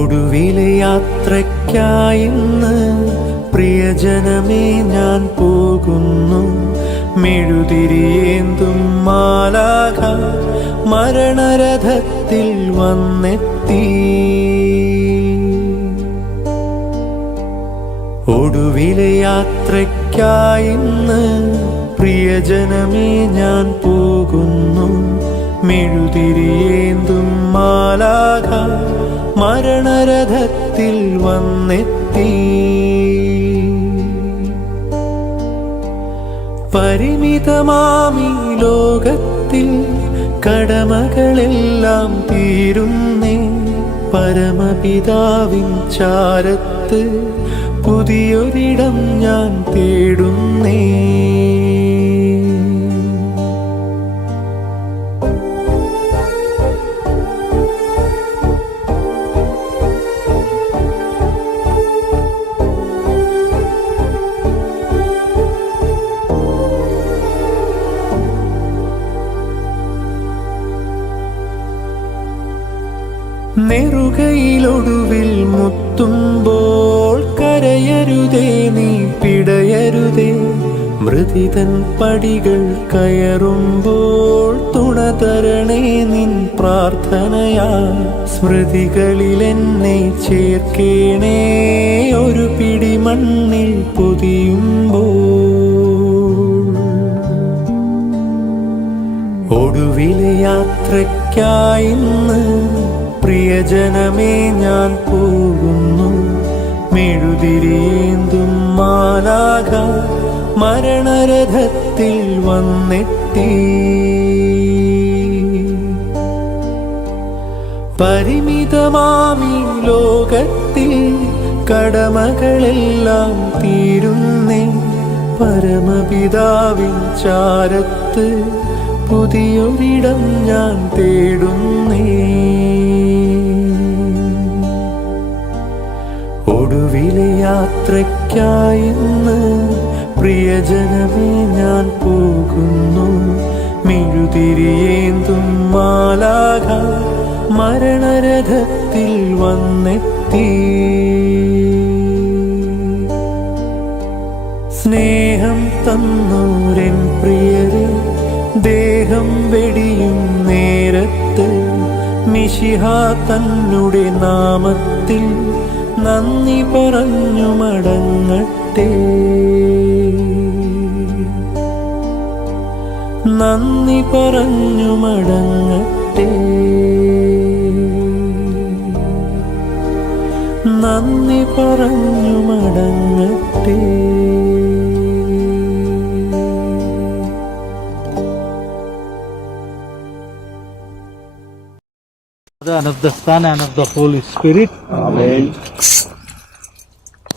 ഒടുവിലെ യാത്രയ്ക്കായിന്ന് പ്രിയജനമേ ഞാൻ പോകുന്നു. മെഴുതിരിയേന്തും മാലാഖ മരണരഥത്തിൽ വന്നെത്തി. ഒടുവിലെ യാത്രയ്ക്കായിന്ന് പ്രിയജനമേ ഞാൻ പോകുന്നു. മെഴുതിരിയേന്തും മാലാഖ മരണരഥത്തിൽ വന്നെത്തി. പരിമിതമാമീ ലോകത്തിൽ കടമകളെല്ലാം തീരുന്നേ. പരമപിതാവിൻ ചാരത്ത് പുതിയൊരിടം ഞാൻ തേടുന്നേ. നെറുകയിലൊടുവിൽ മുത്തുമ്പോൾ കരയരുതേ, നീ പിടയരുതേ. മൃതിതൻ പടികൾ കയറുമ്പോൾ തുണ തരണേ നിൻ പ്രാർത്ഥനയാ. സ്മൃതികളിലെന്നെ ചേർക്കേണേ ഒരു പിടി മണ്ണിൽ പൊതിയുമ്പോൾ. ഒടുവിലെ യാത്രയ്ക്കായിന്ന് പ്രിയജനമേ ഞാൻ പോകുന്നു. മെഴുതിരിയേന്തും മാലാഖ മരണരഥത്തിൽ വന്നെത്തി. പരിമിതമാമീ ലോകത്തിൽ കടമകളെല്ലാം തീരുന്നേ. പരമപിതാവിൻ ചാരത്ത് പുതിയൊരിടം ഞാൻ തേടുന്നേ. ഒടുവിലെ യാത്രയ്ക്കായിന്ന് പ്രിയജനമേ ഞാൻ പോകുന്നു. മെഴുതിരിയേന്തും മാലാഖ മരണരഥത്തിൽ വന്നെത്തി. സ്നേഹം തന്നോരൻ പ്രിയരെ ദേഹം വെടിയും നേരത്ത് മിശിഹാ തന്നുടെ നാമത്തിൽ നന്ദി പറഞ്ഞു മടങ്ങട്ടെ. നന്ദി പറഞ്ഞു മടങ്ങട്ടെ. നന്ദി പറഞ്ഞു മടങ്ങട്ടെ. And of the Son and of the Holy Spirit. Amen.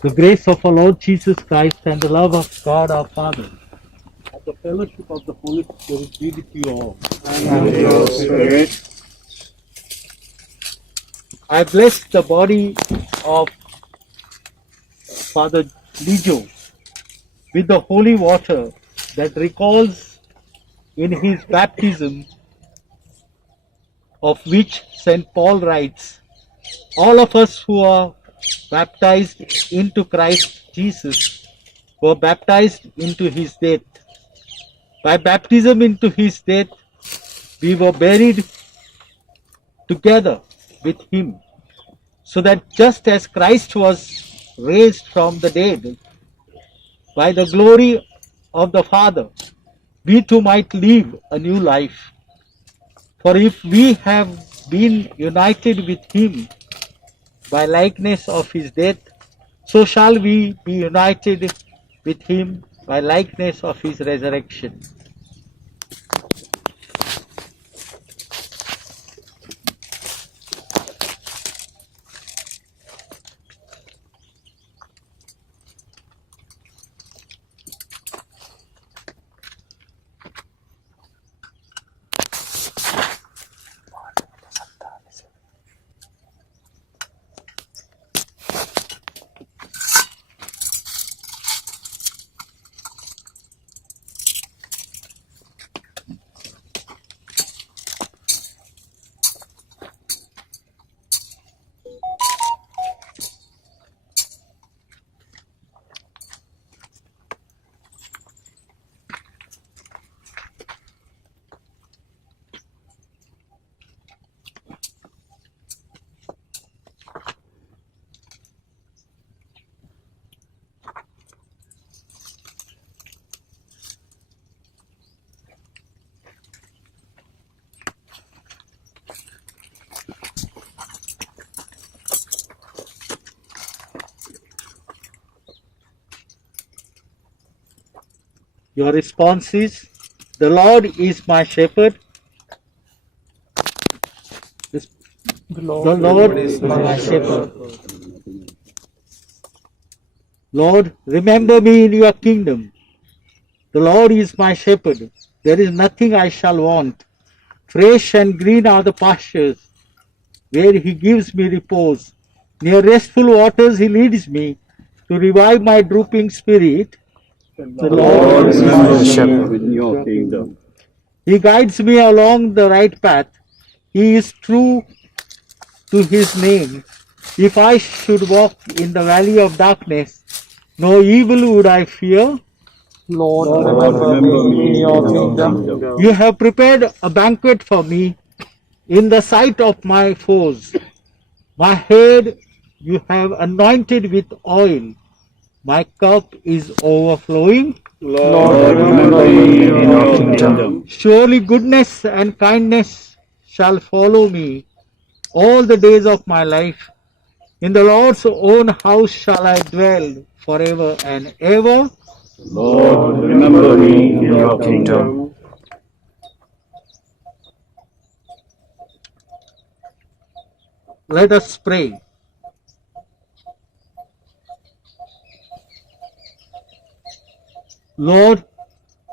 The grace of our Lord Jesus Christ and the love of God our Father and the fellowship of the Holy Spirit be with you all. And with your spirit. I bless the body of Father Lijo with the holy water that recalls in his baptism, of which St. Paul writes, all of us who are baptized into Christ Jesus were baptized into his death. By baptism into his death, we were buried together with him, so that just as Christ was raised from the dead by the glory of the Father, we too might live a new life. For if we have been united with him by likeness of his death, so shall we be united with him by likeness of his resurrection. Your response is, the Lord is my shepherd. The Lord is my shepherd. Lord, remember me in your kingdom. The Lord is my shepherd. There is nothing I shall want. Fresh and green are the pastures, where he gives me repose. Near restful waters he leads me, to revive my drooping spirit. The Lord is my shepherd. in your kingdom. He guides me along the right path. He is true to his name. If I should walk in the valley of darkness, no evil would I fear. Lord, remember me in your kingdom. You have prepared a banquet for me in the sight of my foes. My head you have anointed with oil. My cup is overflowing. Lord, remember me in your kingdom. Surely goodness and kindness shall follow me all the days of my life. In the Lord's own house shall I dwell forever and ever. Lord, remember me in your kingdom. Let us pray. Lord,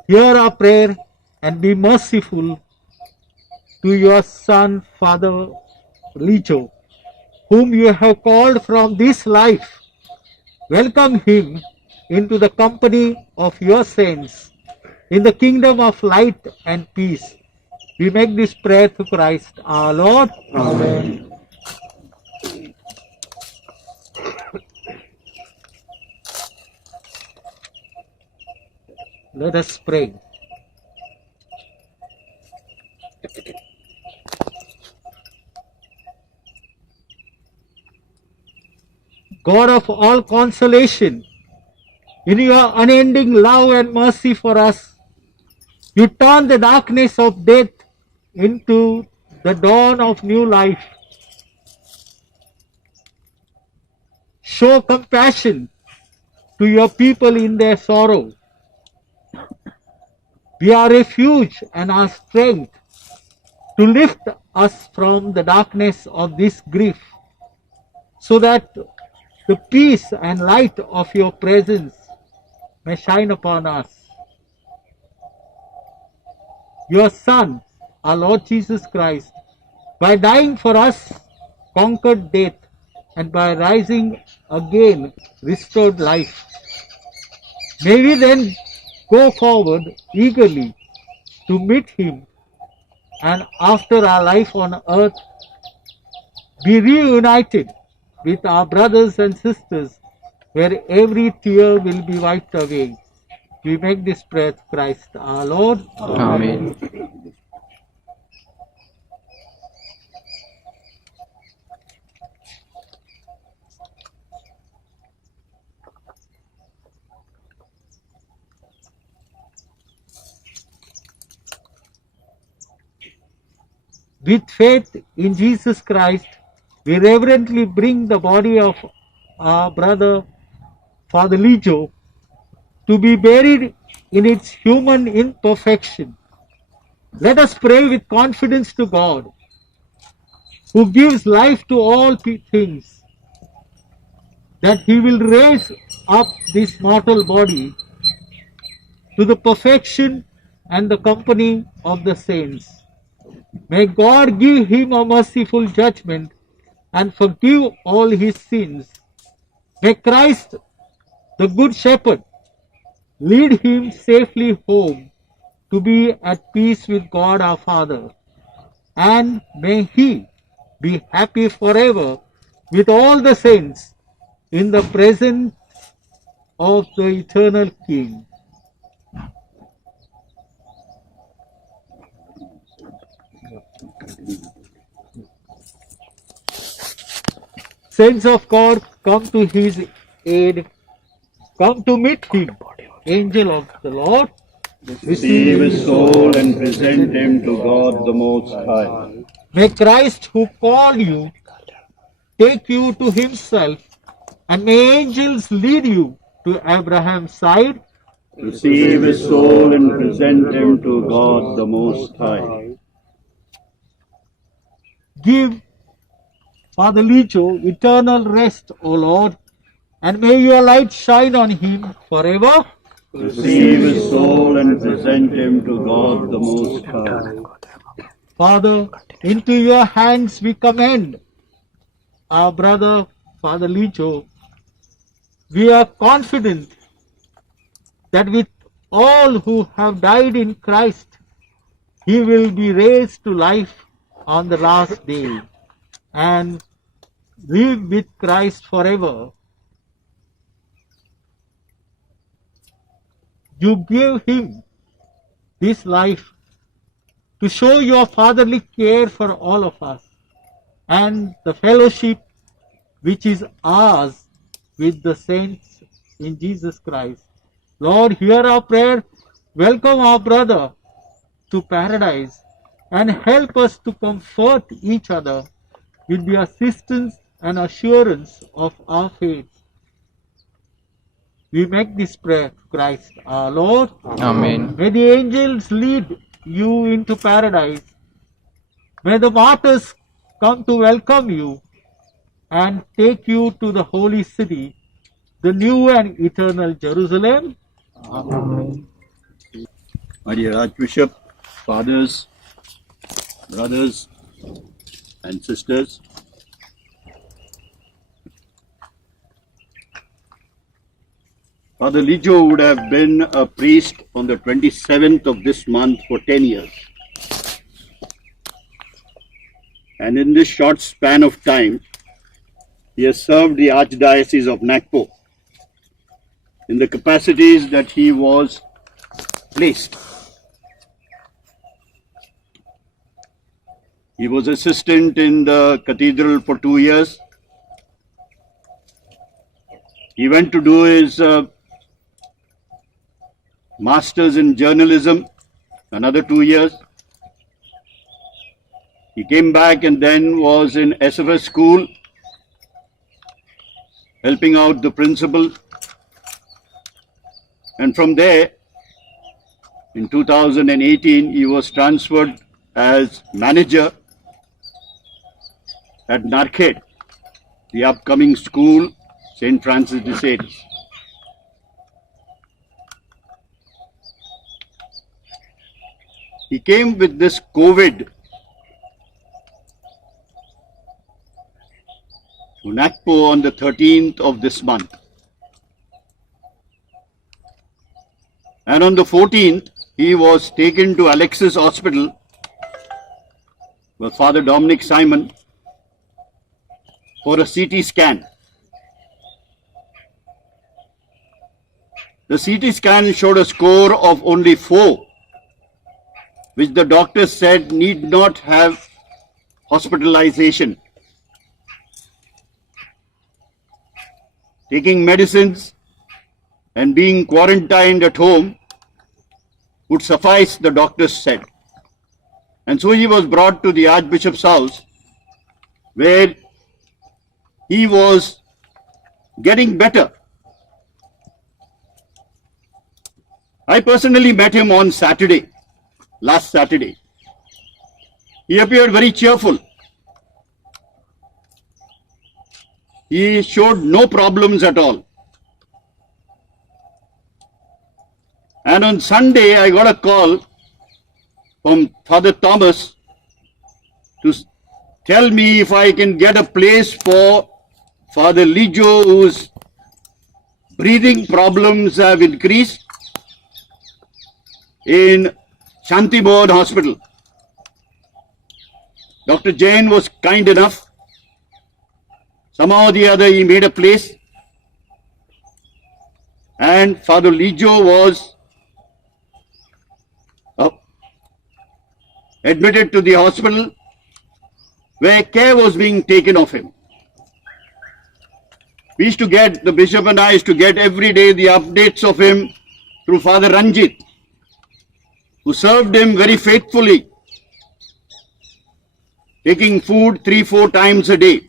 hear our prayer and be merciful to your son, Father Licho, whom you have called from this life. Welcome him into the company of your saints, in the kingdom of light and peace. We make this prayer to Christ our Lord. Amen. Let us pray. God of all consolation, in your unending love and mercy for us, you turn the darkness of death into the dawn of new life. Show compassion to your people in their sorrow. Be our refuge and our strength to lift us from the darkness of this grief, so that the peace and light of your presence may shine upon us. Your Son, our Lord Jesus Christ, by dying for us, conquered death, and by rising again, restored life. May we then go forward eagerly to meet him, and after our life on earth, be reunited with our brothers and sisters, where every tear will be wiped away. We make this prayer to Christ our Lord. Amen. With faith in Jesus Christ, we reverently bring the body of our brother Father Lijo to be buried in its human imperfection. Let us pray with confidence to God, who gives life to all things, that he will raise up this mortal body to the perfection and the company of the saints. May God give him a merciful judgment and forgive all his sins. May Christ, the Good Shepherd, lead him safely home to be at peace with God our Father. And may he be happy forever with all the saints in the presence of the eternal King. Saints of God, come to his aid, come to meet him. Angel of the Lord, Receive his soul and present him to God the Most High. may Christ who called you take you to himself, and may angels lead you to Abraham's side. receive his soul and present him to God the Most High. Give Father Licho eternal rest, O Lord, and may your light shine on him forever. Receive his soul and present him to God the Most High. Father, into your hands we commend our brother, Father Licho. We are confident that with all who have died in Christ, he will be raised to life on the last day and live with Christ forever. You gave him this life to show your fatherly care for all of us and the fellowship which is ours with the saints in Jesus Christ. Lord, hear our prayer. Welcome our brother to paradise and help us to comfort each other with the assistance and assurance of our faith. We make this prayer to Christ our Lord. Amen. May the angels lead you into paradise. May the martyrs come to welcome you and take you to the holy city, the new and eternal Jerusalem. Amen. My dear Archbishop, fathers, brothers, and sisters, Father Lijo would have been a priest on the 27th of this month for 10 years. And in this short span of time, he has served the Archdiocese of Nagpur in the capacities that he was placed. He was assistant in the cathedral for 2 years. He went to do his master's in journalism, another 2 years. He came back and then was in SFS school, helping out the principal. And from there, in 2018, he was transferred as manager at Narkhed, the upcoming school, St. Francis de Sales. He came with this COVID to Nagpur on the 13th of this month. And on the 14th, he was taken to Alexis Hospital with Father Dominic Simon for a CT scan. The CT scan showed a score of only 4, which the doctor said need not have hospitalization. Taking medicines and being quarantined at home would suffice, the doctors said. And so he was brought to the Archbishop's house, where he was getting better. I personally met him on Saturday, last Saturday. He appeared very cheerful. He showed no problems at all. And on Sunday, I got a call from Father Thomas to tell me if I can get a place for Father Lijo, whose breathing problems have increased, in Shanti Mohan Hospital. Dr. Jain was kind enough. Somehow or the other, he made a place. And Father Lijo was admitted to the hospital, where care was being taken of him. We used to get, the bishop and I used to get every day the updates of him through Father Ranjit, who served him very faithfully, taking food 3-4 times a day.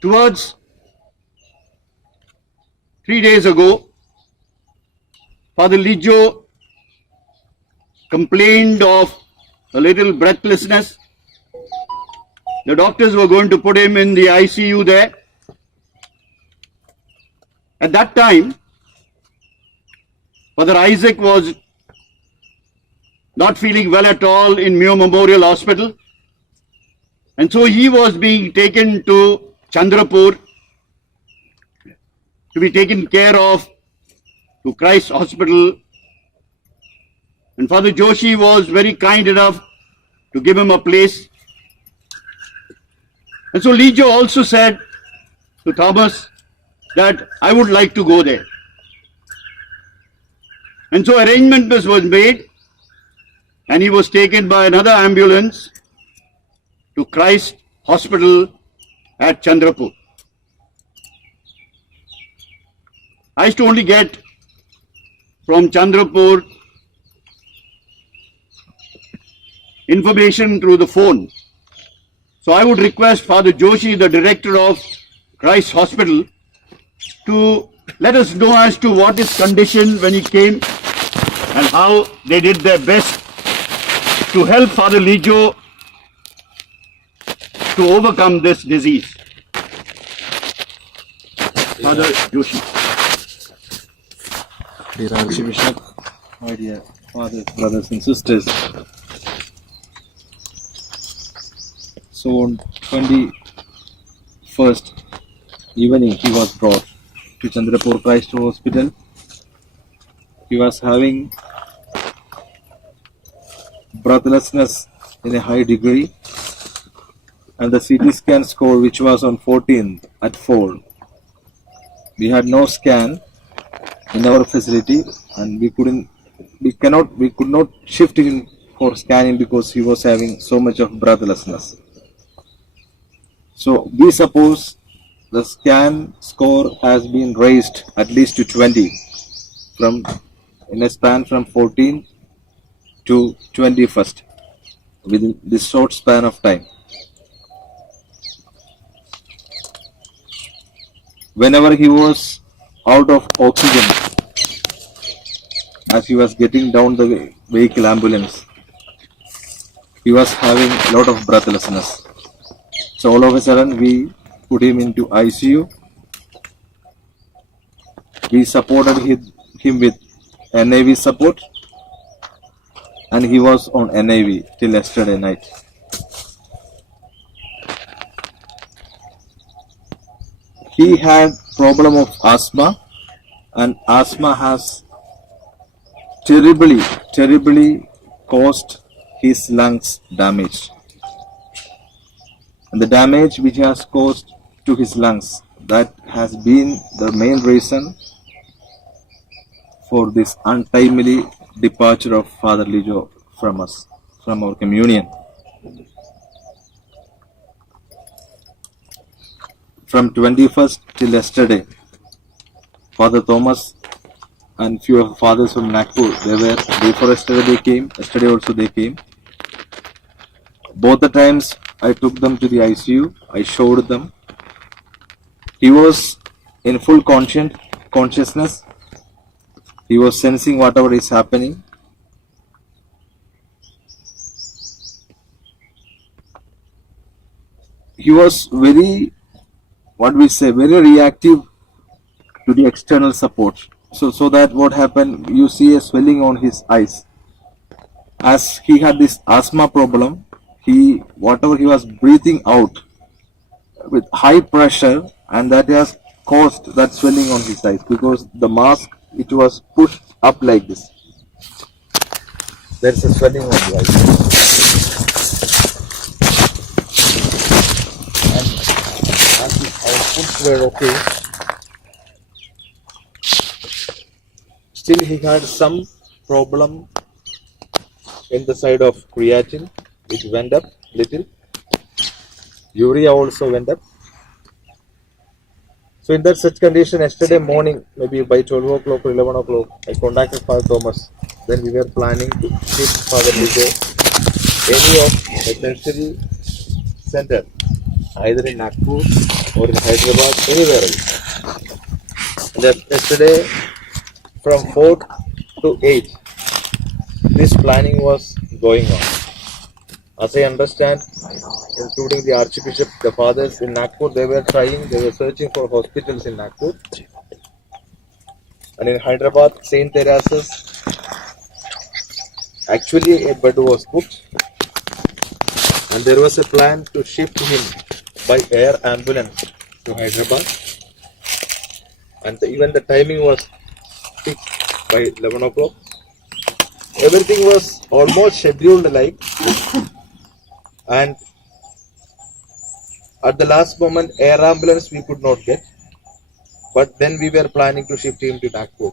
towards 3 days ago, Father Lijo complained of a little breathlessness. The doctors were going to put him in the ICU there. At that time, Father Isaac was not feeling well at all in Mayo Memorial Hospital. And so he was being taken to Chandrapur to be taken care of to Christ Hospital. And Father Joshi was very kind enough to give him a place. And so Lijo also said to Thomas that I would like to go there. And so arrangement was made, and he was taken by another ambulance to Christ Hospital at Chandrapur. I used to only get from Chandrapur information through the phone. So I would request Father Joshi, the director of Christ Hospital, to let us know as to what his condition when he came and how they did their best to help Father Lijo to overcome this disease. Father Joshi. Dear Archbishop, my dear fathers, brothers and sisters. So on 21st evening he was brought to Chandrapur Christ Hospital. He was having breathlessness in a high degree, and the CT scan score, which was on 14th at 4. We had no scan in our facility, and we could not shift him for scanning because he was having so much of breathlessness. So we suppose the scan score has been raised at least to 20 in a span from 14 to 21st within this short span of time. Whenever he was out of oxygen, as he was getting down the vehicle ambulance, he was having a lot of breathlessness. So all of a sudden we put him into ICU. We supported him with NIV support, and he was on NIV till yesterday night. He had problem of asthma, and asthma has terribly caused his lungs damage. And the damage which has caused to his lungs, that has been the main reason for this untimely departure of Father Lijo from us, from our communion. From 21st till yesterday, Father Thomas and few of the fathers from Nagpur, day for yesterday they came, yesterday also they came. Both the times I took them to the ICU, I showed them. He was in full consciousness. He was sensing whatever is happening. He was very reactive to the external support. So that what happened, you see a swelling on his eyes. As he had this asthma problem, whatever he was breathing out with high pressure, and that has caused that swelling on his eyes, because the mask, it was pushed up like this. There is a swelling on the eyes. And as his outputs were okay, still he had some problem in the side of creatinine. It went up little. Urea also went up. So in that such condition, yesterday morning, maybe by 12 o'clock or 11 o'clock, I contacted Father Thomas. Then we were planning to shift Father Lijo any of the tertiary center, either in Nagpur or in Hyderabad, anywhere else. Yesterday, from 4 to 8, this planning was going on. As I understand, including the Archbishop, the fathers in Nagpur, they were searching for hospitals in Nagpur. And in Hyderabad, St. Teresa's, actually a bed was booked. And there was a plan to shift him by air ambulance to Hyderabad. And even the timing was fixed by 11 o'clock. Everything was almost scheduled like, and at the last moment, air ambulance we could not get. But then we were planning to shift him to Nagpur.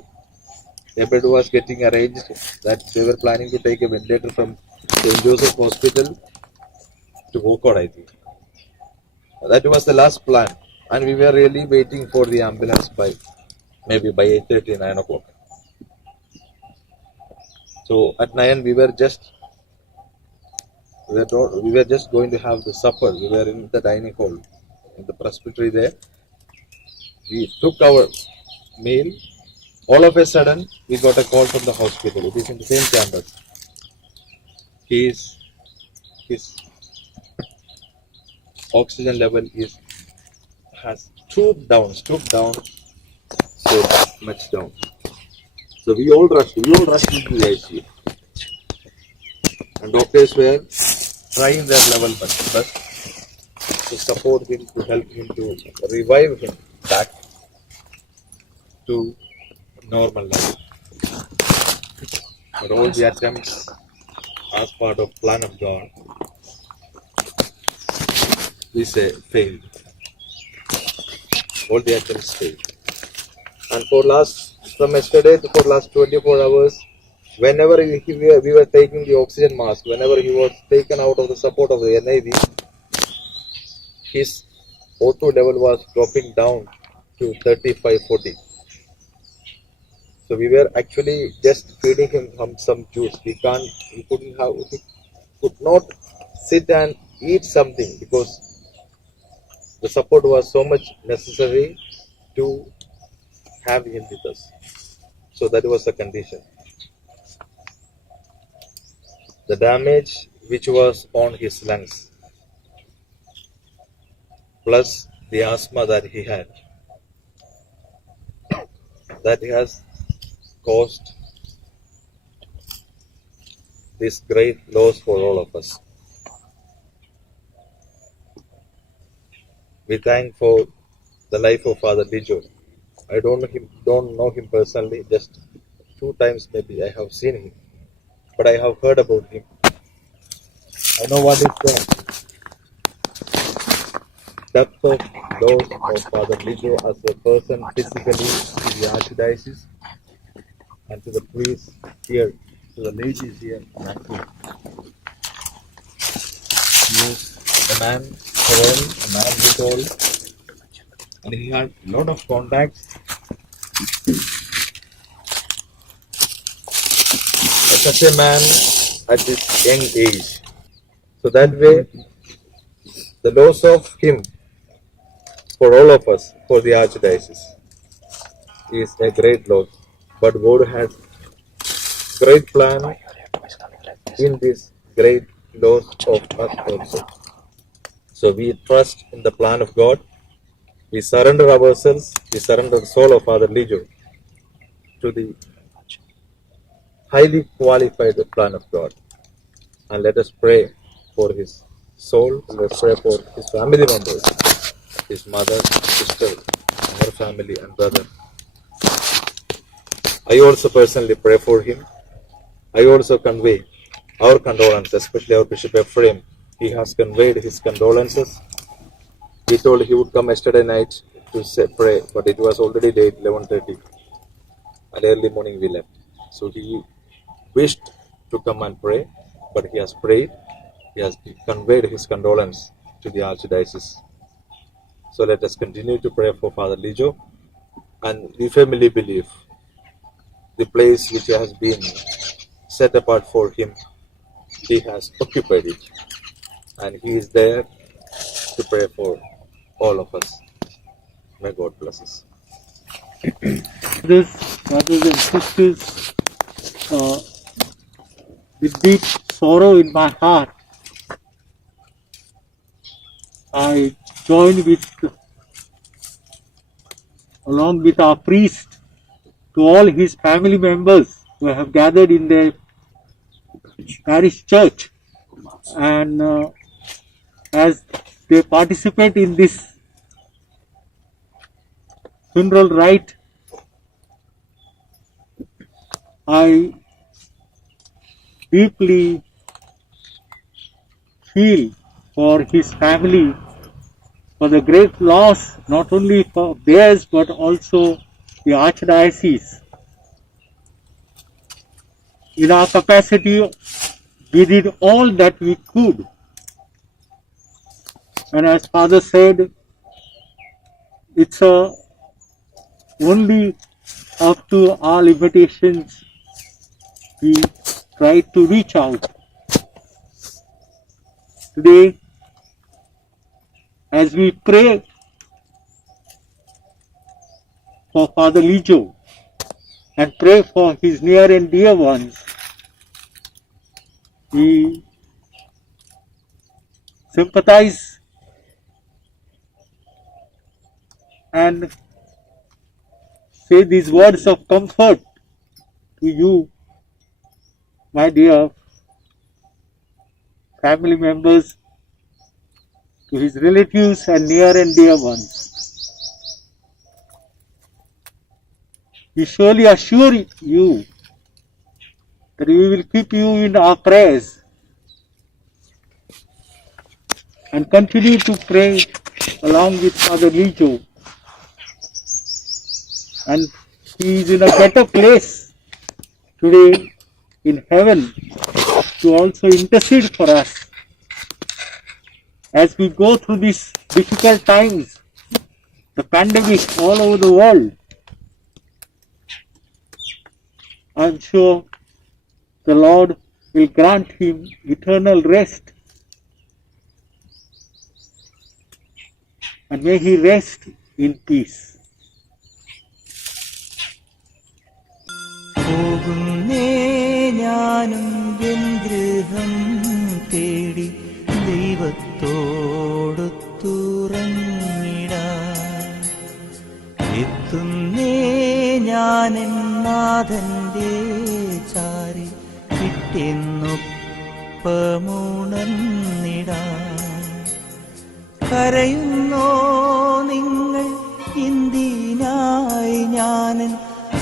A bed was getting arranged that they were planning to take a ventilator from St. Joseph Hospital to Wokod, I think. That was the last plan. And we were really waiting for the ambulance by maybe by 8:30, 9 o'clock. So at 9 we were just going to have the supper. We were in the dining hall in the presbytery there. We took our meal. All of a sudden we got a call from the hospital. It is in the same campus. His oxygen level has stooped down so much down. So we all rushed into the ICU. And doctors were trying their level best to support him, to help him, to revive him back to normal level. But all the attempts as part of plan of God, we say failed. All the attempts failed. And from yesterday for last 24 hours, whenever we were taking the oxygen mask, whenever he was taken out of the support of the NIV, his O2 level was dropping down to 35-40. So we were actually just feeding him some juice. He could not sit and eat something because the support was so much necessary to have him with us. So that was the condition. The damage which was on his lungs, plus the asthma that he had, that has caused this great loss for all of us. We thank for the life of Father Lijo. I don't know him personally, just 2 times maybe I have seen him, but I have heard about him. I know what is the depth of those of Father Lijo as a person physically to the Archdiocese and to the priests here, to the ladies here. He was a man firm, a man with all, and he had a lot of contacts. Such a man at this young age. So that way, the loss of him for all of us, for the Archdiocese, is a great loss. But God has great plan in this great loss of us also. So we trust in the plan of God. We surrender ourselves, we surrender the soul of Father Lijo to the highly qualified plan of God. And let us pray for his soul, let us pray for his family members, his mother, sister, and her family and brother. I also personally pray for him. I also convey our condolences, especially our Bishop Ephraim. He has conveyed his condolences. He told he would come yesterday night to pray, but it was already late, 11:30, and early morning we left. So he wished to come and pray, but he has prayed. He has conveyed his condolence to the Archdiocese. So let us continue to pray for Father Lijo, and we firmly believe the place which has been set apart for him, he has occupied it, and he is there to pray for all of us. May God bless us. This, brothers and sisters, with deep sorrow in my heart, I join along with our priest, to all his family members who have gathered in their parish church, and as they participate in this funeral rite, I deeply feel for his family, for the great loss, not only for theirs but also the Archdiocese. In our capacity, we did all that we could. And as Father said, it's only up to our limitations we try to reach out. Today, as we pray for Father Lijo and pray for his near and dear ones, we sympathize and say these words of comfort to you, my dear family members, to his relatives and near and dear ones. We surely assure you that we will keep you in our prayers and continue to pray along with Father Lijo. And he is in a better place today in heaven to also intercede for us as we go through these difficult times, the pandemic all over the world. I'm sure the Lord will grant him eternal rest, and may he rest in peace. പോകുന്നേ ഞാനും N ഗൃഹം തേടി ദൈവത്തോടൊത്തുറങ്ങിടാൻ. എത്തുന്നേ ഞാനെൻ നാഥന്റെ ചാരി പിറ്റെന്നൊപ്പമുണർന്നിടാൻ. കരയുന്നോ നിങ്ങൾ ഇന്ത്യനായി ഞാനൻ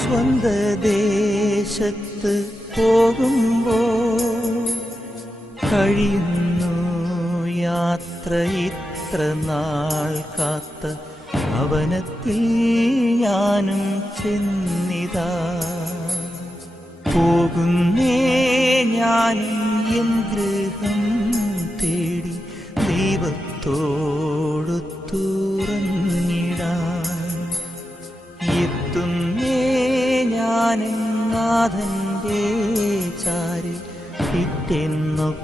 സ്വന്ത ദേശത്ത് പോകുമ്പോൾ? കഴിയുന്നു യാത്ര ഇത്ര നാൾ കാത്ത ഭവനത്തിൽ ഞാനും ചെന്നിതാ. പോകുന്നേ ഞാനും എൻ ഗൃഹം തേടി ദൈവത്തോടൊത്തുറങ്ങിടാൻ. എത്തുന്നേ ഞാനെൻ നാഥന്റെ ചാരി പിറ്റെന്നൊപ്പമുണർന്നിടാൻ.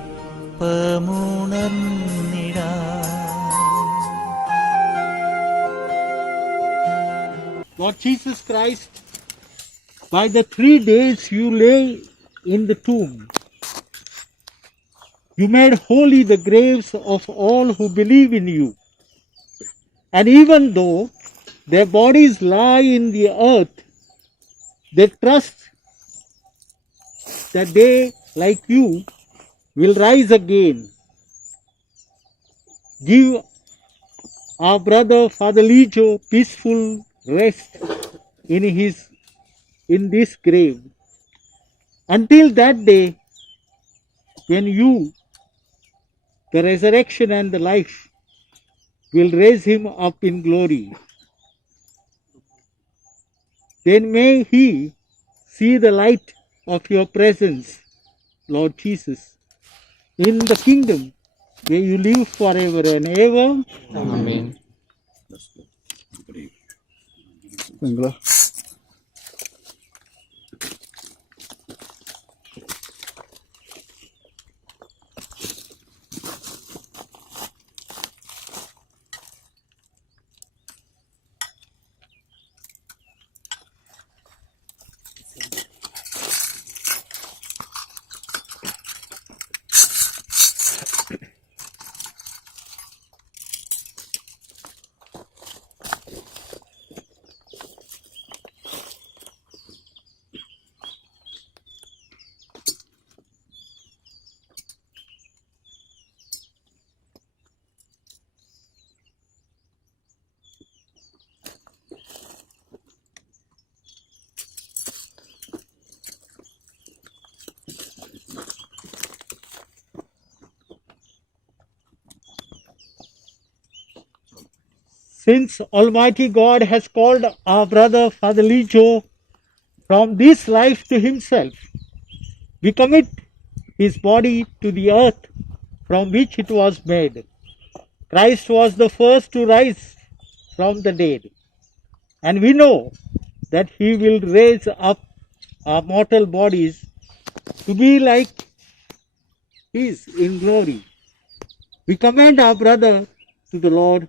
Lord Jesus Christ, by the 3 days you lay in the tomb, you made holy the graves of all who believe in you. And even though their bodies lie in the earth, they trust that they, like you, will rise again. Give our brother Father Lijo peaceful rest in this grave until that day when you, the resurrection and the life, will raise him up in glory. Then may he see the light of your presence, Lord Jesus, in the kingdom where you live forever and ever. Amen. Since Almighty God has called our brother Father Lijo from this life to himself, we commit his body to the earth from which it was made. Christ was the first to rise from the dead, and we know that he will raise up our mortal bodies to be like his in glory. We commend our brother to the Lord.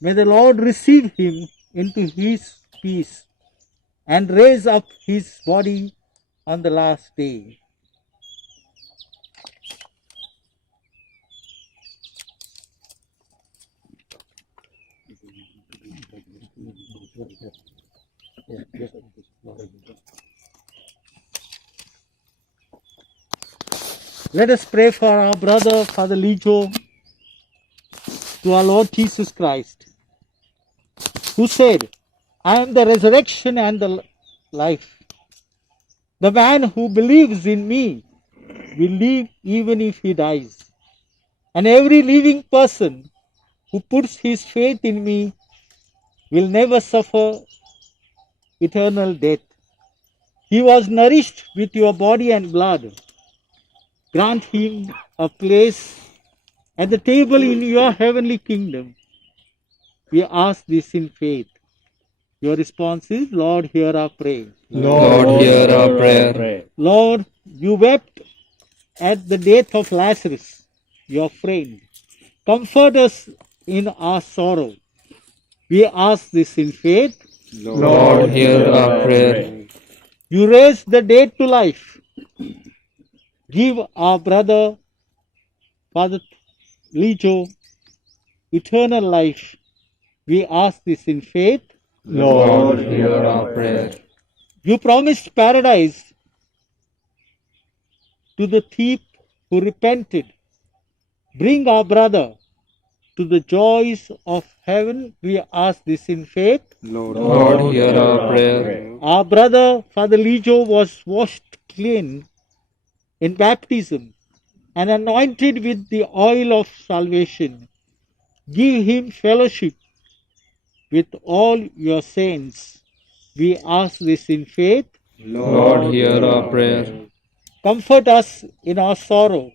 May the Lord receive him into his peace and raise up his body on the last day. Let us pray for our brother Father Lijo to our Lord Jesus Christ, who said, I am the resurrection and the life. The man who believes in me will live even if he dies. And every living person who puts his faith in me will never suffer eternal death. He was nourished with your body and blood. Grant him a place at the table in your heavenly kingdom. We ask this in faith. Your response is, Lord, hear our prayer. Lord, hear our prayer. Lord, you wept at the death of Lazarus, your friend. Comfort us in our sorrow. We ask this in faith. Lord, hear our prayer. You raised the dead to life. Give our brother, Father Lijo, eternal life. We ask this in faith. Lord, hear our prayer. You promised paradise to the thief who repented. Bring our brother to the joys of heaven. We ask this in faith. Lord, hear our prayer. Our brother, Father Lijo, was washed clean in baptism and anointed with the oil of salvation. Give him fellowship with all your saints. We ask this in faith. Lord, hear our prayer. Comfort us in our sorrow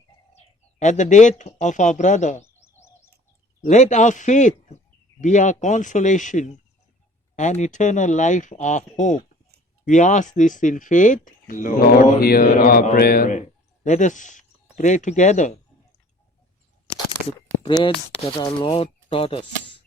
at the death of our brother. Let our faith be our consolation and eternal life our hope. We ask this in faith. Lord, hear our prayer. Let us pray together the prayers that our Lord taught us.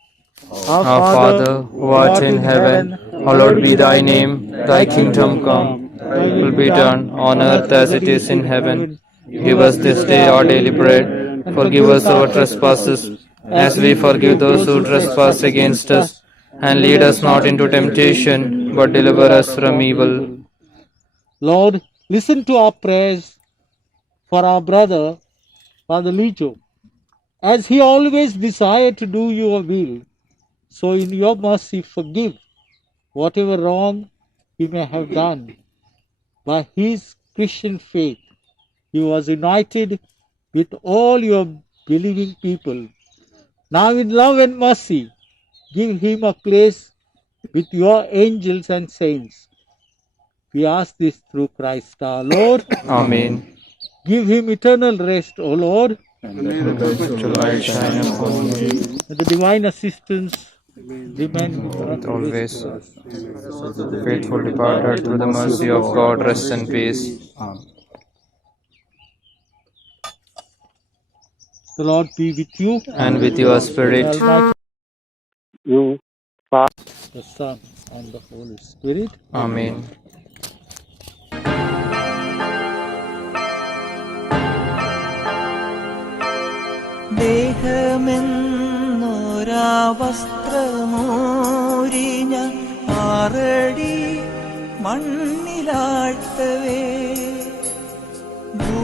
Our Father, who art in heaven, hallowed be thy name. Thy kingdom come, thy will be done on earth as it is in heaven. Give us this day our daily bread, and forgive us our trespasses, as we forgive those who trespass against us. And lead us not into temptation, but deliver us from evil. Lord, listen to our prayers for our brother, Father Lijo. As he always desired to do your will, so in your mercy forgive whatever wrong he may have done. By his Christian faith, he was united with all your believing people. Now in love and mercy, give him a place with your angels and saints. We ask this through Christ our Lord. Amen. Give him eternal rest, O Lord. To light shine upon him And the divine assistance remain with us always. Faithful departed, through the mercy of God, rest in peace. The Lord be with you. And with your spirit. Almighty, You, the Son, and the Holy Spirit. Amen. ദേഹമെന്നൊരാ വസ്ത്രമൂരിഞ്ഞ ആറടി മണ്ണിലാഴ്ത്തവേ ഭൂമിയെന്നൊരാ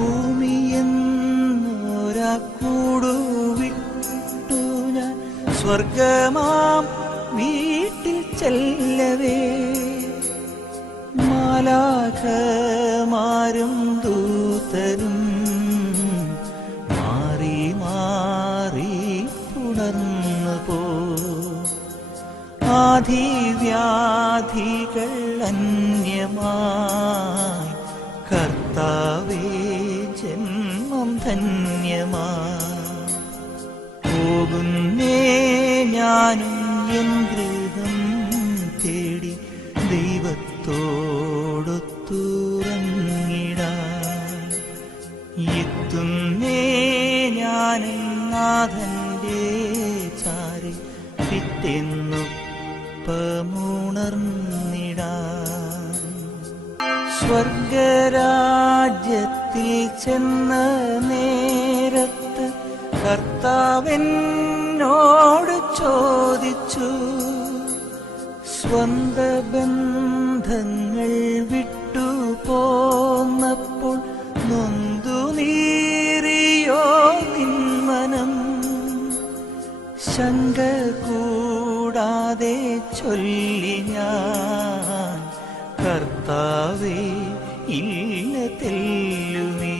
കൂടുവിട്ടു ഞാൻ സ്വർഗമാം വീട്ടിൽ ചെല്ലവേ മാലാഖമാരും ദൂതരും മാറി മാറി പുണർന്നു പോ ധന്യമാ. പോകുന്നേ ഞാനും N ഗൃഹം തേടി ദൈവത്തോടൊത്തുറങ്ങിടാൻ. എത്തുന്നേ ഞാനും നാഥന്റെ ചാരി പിറ്റെന്നൊപ്പമുണർന്നിടാൻ. സ്വർഗരാജ്യത്തിൽ ചെന്ന നേരത്ത് കർത്താവെന്നോട് ചോദിച്ചു, സ്വന്ത ബന്ധങ്ങൾ വിട്ടു പോന്നപ്പോൾ നൊന്തു നീറിയോ നിന്മനം? ശങ്ക കൂടാതെ ചൊല്ലി ഞാൻ, കർത്താവേ ഇല്ല തെല്ലുമേ.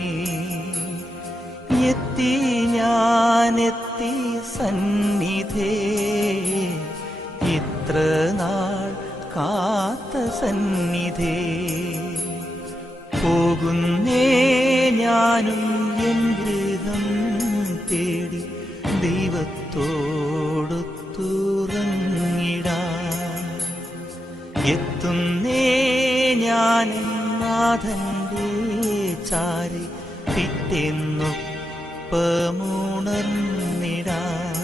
എത്തി ഞാനെത്തി സന്നിധേ, ഇത്ര നാൾ കാത്ത സന്നിധേ. പോകുന്നേ ഞാനും എൻ ഗൃഹം തേടി ദൈവത്തോടൊത്തുറങ്ങിടാൻ. എത്തുന്നേ ഞാനും നാഥന്റെ ചാരി പിറ്റെന്നൊപ്പമുണർന്നിടാൻ.